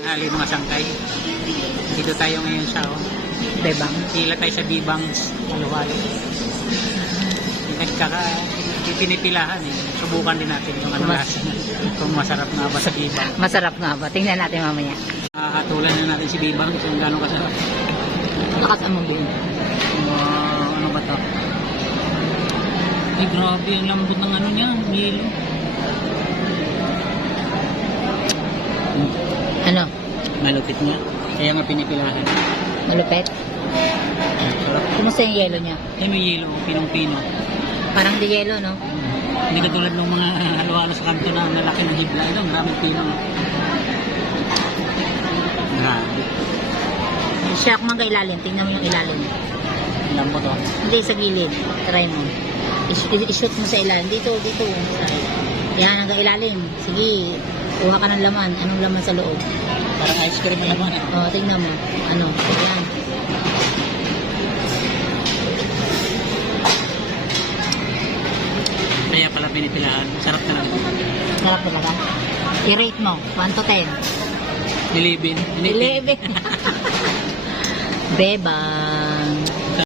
Hali mga sangkay. Dito tayo ngayon sa oh, Bebang. Sila tayo sa Bibang's Halo-halo. Nagkaka, pinipilahan eh. Subukan din natin kung ano Mas- kung masarap nga ba sa Bibang. Masarap nga ba? Tingnan natin mamaya. Makakatulan na natin si Bibang kung gano'ng kasarap. Lakas ang mabili. Wow, ano ba to? Ay, grabe, ang lambot ng ano niya, yelo. Malupit nga. Kaya nga pinipilahan. Malupet? Sarap. Kumusta yung yelo niya? Ay, may yelo, pinong-pino. Parang di yelo, no? Hindi katulad ng mga halo-halo sa kanto na nalaki ng hibla. Ito, ang daming pino. Grabe. Siya mangga ilalim. Tingnan mo yung ilalim. Lambot oh. Hindi, sa gilid. Try mo. Is- is- I-shoot mo sa ilalim. Dito, dito. Yan, hanggang ilalim. Sige. Kuha ka ng laman. Anong laman sa loob? Parang ice cream ang laman. O, tingnan mo. Ano? Yan. Kaya pala pinipilahan. Sarap na lang. Sarap talaga. I-rate mo. 1 to 10. Nilibin. 11. Beba.